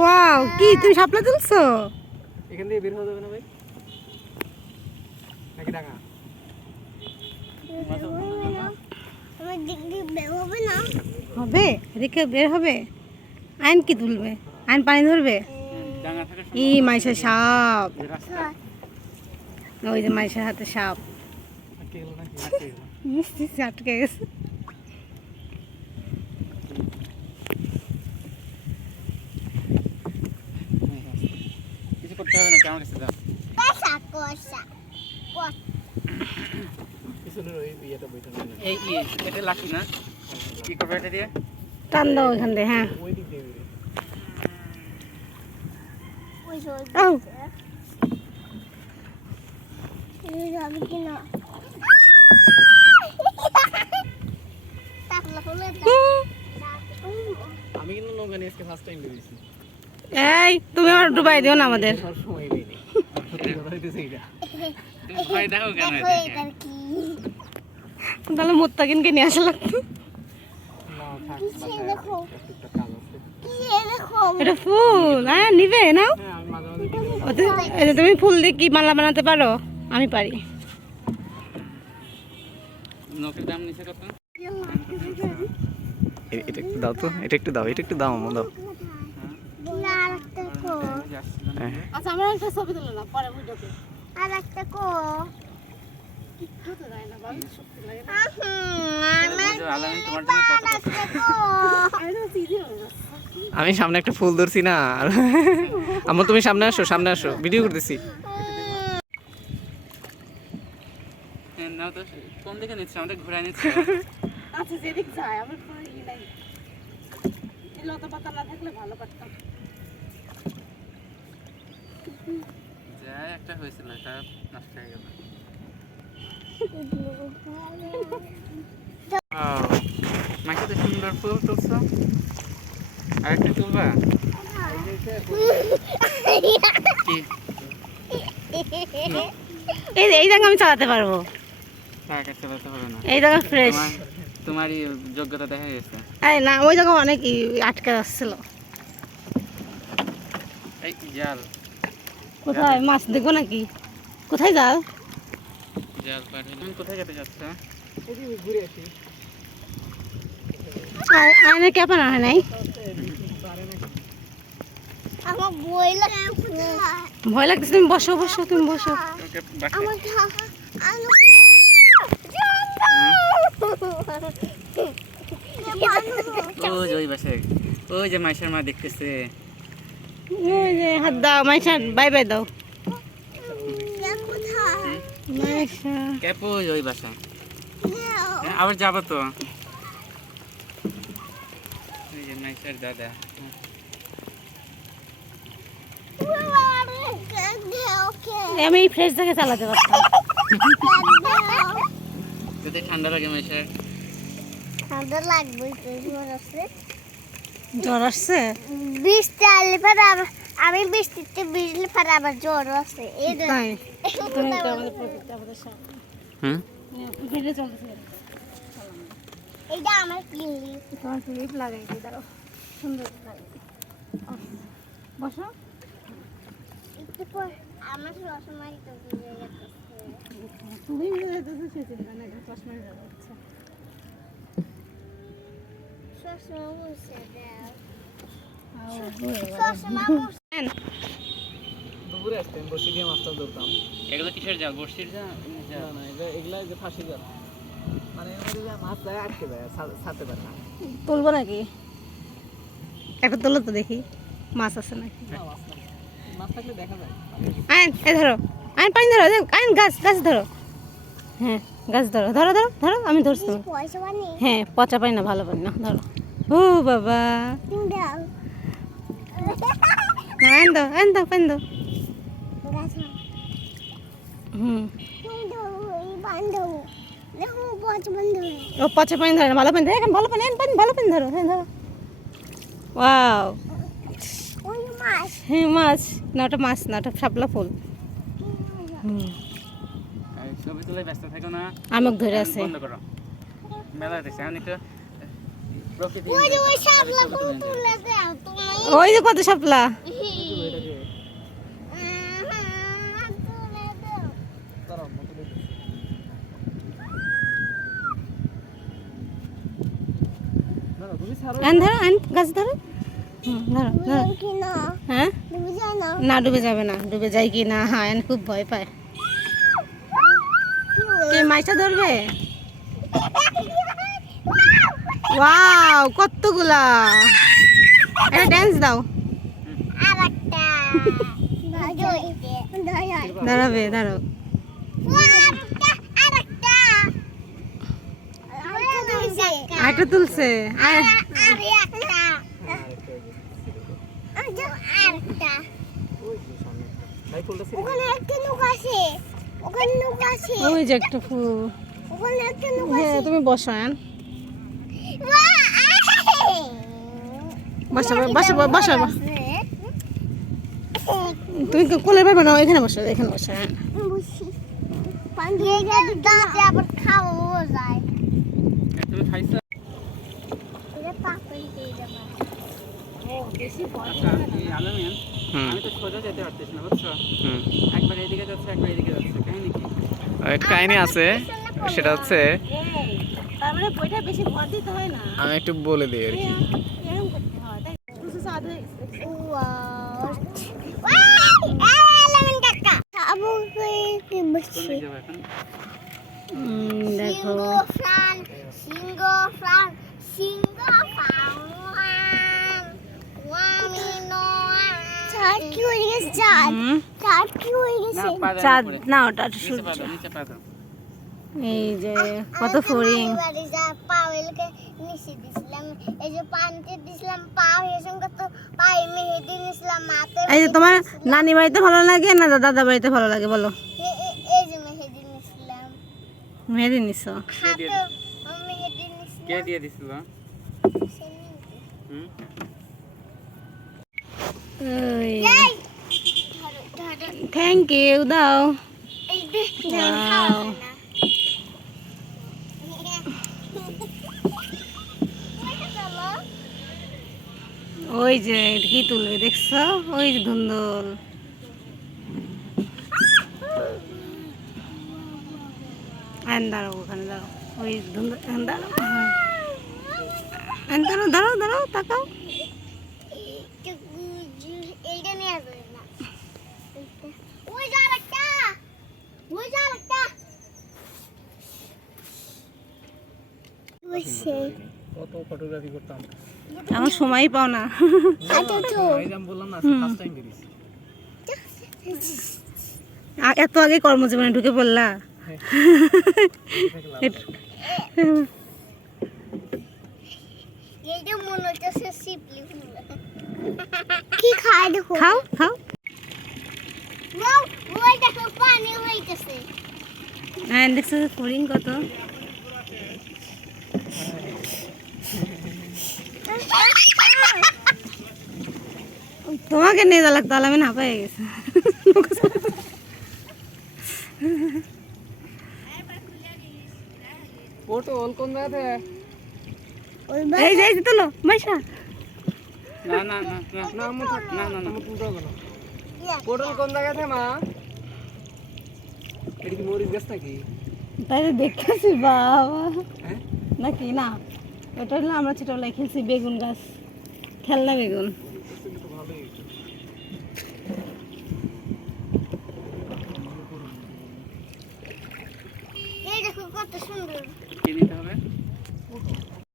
Wow, কি তুমি শাপলা তুলছো? এখান থেকে বের হওয়া যাবে না ভাই? নাকি ডাঙা? হবে, এদিকে বের হবে। আইন কি তুলবে? আইন পানি ধরবে? ই মাইশা সাপ, ওই যে মাইশার হাতে সাপ। আটকে গেল নাকি? আটকে গেল। আটকে গেছে। কিছু করতে হবে না, কেমন কাছে দাও। পিছনের ওই ইয়েটা বইটা নিয়ে নাও। এই এটা লাঠি না? কি করবে এটা দিয়ে? টান দাও ওইখান দিয়ে, হ্যাঁ। ওই দিক দিয়ে বেরো। আউ। আমি কিন্তু নৌকা নিয়ে আজকে ফার্স্ট টাইম বেরিয়েছি। এই তুমি আমার ডুবাই দিও না আমাদের। সব সময় নেই। সত্যি কথা হইতেছে এটা। তুমি ভয় দেখো কেন তাহলে মোত্তাকিনকে নিয়ে আসা লাগতো। না থাক, একটা কাজ আছে। এটা ফুল, হ্যাঁ নিবে নাও। হ্যাঁ, আমি মাঝে মাঝে বিকেলে এই যে তুমি ফুল দিয়ে কি মালা বানাতে পারো? আমি পারি। নখের দাম নিচে কত? এটা একটু দাও তো, এটা একটু দাও, এটা একটু দাও, আমো দাও। আচ্ছা আমার একটা ছবি তুলো না পরে ভিডিওতে। আর একটা কো একটু তো যায় না বাবা, সত্যি লাগে না। আলামিন তোমার জন্য কত কষ্ট। আমি তো সিধি হয়ে যাচ্ছি। আমি সামনে একটা ফুল ধরছি না, আর আমো তুমি সামনে আসো, সামনে আসো, ভিডিও করতেছি। হ্যাঁ, নাও তো কোন দিকে নিচ্ছে? আমাদের ঘোরায় নিচ্ছে। আচ্ছা যেদিক যায় আমার কোনো ই নাই। এই লতা পাতা না থাকলে ভালো পারতাম। যা একটা হয়েছিল এটা নষ্ট হয়ে গেল। মাকে তো সুন্দর ফুল তুলছো, আর একটা তুলবা কি? এই জায়গা আমি চালাতে পারবো। টাকা চালাতে হবে না, এই জায়গা ফ্রেশ। তোমারই যোগ্যতা দেখা গেছে। আরে না, ওই জায়গা অনেক আটকে যাচ্ছিল। এই জাল কোথায় মাছ দেখবো নাকি? কোথায় যাও? জাল পাঠিয়ে তুমি কোথায় যেতে যাচ্ছ? ঘুরে আসি। আয়না কে আপনার হয় নাই? আমার বই লাগে ভয় লাগতেছে। তুমি বসো বসো, তুমি বসো। ওকে বাসা আমার ওই যে ওই বাসায়, ওই যে মাইশার মা দেখতেছে। ওই যে হাত দাও মাইশা, বাই বাই দাও মাইশা। ক্যাপো ওই বাসায়। হ্যাঁ, আবার যাবো তো। ওই যে মাইশার দাদা। আমি এই ফ্রেশ জায়গায় চালাতে পারতাম। যদি ঠান্ডা লাগে মাইশার। ঠান্ডা লাগবে জ্বর আসছে? বৃষ্টি আলে পরে আমি বৃষ্টিতে ভিজলে পরে আবার জ্বর আছে এই তাই তুমি তো আমাদের প্রকৃতি, আমাদের সাথে হুম ভিডিও চলতেছে। এইটা আমার কিনলি তোমার ক্লিপ লাগাইছি, দাঁড়াও সুন্দর লাগে। বসো। একটু পর আমার রসমালাই তো ভিজে গেছে তুমি ভিজে যেতেছো সে চিন্তা না, চশমা যাচ্ছে। সসমা মুছে দাও দুপুরে আসতেন, বসে দিয়ে মাছটা ধরতাম। এগুলো কিসের জাল? বর্ষির জাল? না না, এগুলা যে ফাঁসি জাল, মানে এর মধ্যে মাছ যায় আটকে যায়, ছাড়তে পারে না। তুলবো নাকি? একটা তুলো তো দেখি মাছ আছে নাকি। না, মাছ থাকলে দেখা যায়। আইন এ ধরো, আইন পানি ধরো, আইন গাছ গাছ ধরো। হ্যাঁ গাছ ধরো, ধরো ধরো ধরো, আমি ধরছি। পয়সা বানি হ্যাঁ পচা পানি না, ভালো পানি না, ধরো। ও বাবা, দাও আইন দাও, আইন দাও, পানি দাও। গাছ হুম, বান্ধব দেখো পয়সা বান্ধব ও পচা পানি ধরে না, ভালো পানি ধরে। এখন ভালো পানি, আইন পানি, ভালো পানি ধরো। হ্যাঁ ধরো। ওয়াও, ওই মাছ হ্যাঁ মাছ না, ওটা মাছ না, ওটা শাপলা ফুল। হুম, ছবি তুলে ব্যস্ত থাকো না, আমক ধরে আছে। বন্ধ করো। মেলা দেখছে আমি একটু প্রকৃতি ওই যে ওই enjoy শাপলা করো, গুলো তুমি enjoy তুলে দাও তুমি ওই যে কত শাপলা। এটাকে তুলে দাও দাঁড়াও মতো দিতে দাঁড়াও তুমি ছাড়ো আইন ধরো, আইন গাছ ধরো। ধরো ধরো। কি না হ্যাঁ তুমি জানো না, ডুবে যাবে না, ডুবে যায় কি না। হ্যাঁ, আইন খুব ভয় পায়। কে মাছটা ধরবে? ওয়াও, কতগুলা। একটা ড্যান্স দাও। আরেকটা দাঁড়াবে, দাঁড়াও। আরেকটা আরেকটা তুলছে। আরেকটা ওই যে সামনে ভাই ফুলটা ছিঁড়ে ওখানে একটা নৌকা আছে ওখানে নৌকা আছে ওই যে একটা ফুল। ওখানে একটা নৌকা হ্যাঁ, তুমি বসো আয়ন। বসো বসো বসো। তুমি কোলের পারবে না, এখানে বসো, এখানে বসো। হ্যাঁ। আবার খাওয়া যায় তুমি খাইছো? এটা পাপড়ি দিয়ে দেবো আচ্ছা, এই আলামিন, আমি তো সোজা যেতে পারতেছি না, বুঝছো? একবার এদিকে যাচ্ছে, একবার এদিকে যাচ্ছে, কাহিনী কি? একটা কাহিনী আছে, সেটা হচ্ছে তার মানে বইটা বেশি ভর দিতে হয় না, আমি একটু বলে দিই আর কি। এরকম করতে হয়, তাই কিছু সাধু। কোন দিকে যাবো এখন? দেখো হুম, না, পা দাও চাঁদ উপরে। না, ওটা নিচে সূর্য। পা দাও, নিচে পা দাও। এই যে কত ফড়িং। পাওয়েলকে নিচে দিছিলাম এই যে পানিতে দিছিলাম পাওয়ের সঙ্গে তো পায়ে মেহেদি নিছিলাম মাতে এই যে তোমার নানি বাড়িতে ভালো লাগে না দাদা বাড়িতে ভালো লাগে বলো? এই যে মেহেদি নিছিলাম মেহেদি নিছো? হাতে মেহেদি নিছিলাম কে দিয়ে দিছিল? হুম? থ্যাংক ইউ দাও। ওই যে এটা কি তুলবে দেখছো? ওই যে ধুন্দল। দাঁড়াও, ওখানে দাঁড়াও। ওই ধুন্দল দাঁড়াও। দাঁড়াও দাঁড়াও দাঁড়াও, তাকাও। এইটা নিয়ে আসবে না ওই যা একটা ওই যা একটা কত ফটোগ্রাফি করতাম, আমার সময়ই পাও না। এই যে আমি বললাম না ফার্স্ট টাইম বেরিয়েছি। এত আগে কর্মজীবনে ঢুকে পড়লা। এইটা মনে হচ্ছে সিপলি কি খায় দেখো খাও খাও। নাও ওই দেখো পানি হইতেছে হ্যাঁ, দেখছো ফড়িং কত। তোমাকে নিয়ে যা লাগতো, আমি না পেয়ে গেছে। পটল কোন জায়গাতে? এই যে এই যে তোলো মাইশা। না না না না না মু থাক না না না। আমার তুলতে হবে না। পটল কোন জায়গাতে মা? এটা কি মরিচ গাছ নাকি? তাই তো দেখতেছি বাবা। হ্যাঁ নাকি না, ওটা হলো আমরা ছোটবেলায় খেলছি বেগুন গাছ, খেলনা বেগুন। তো ভালোই হয়েছে। এই দেখো কত সুন্দর কি নিতে হবে?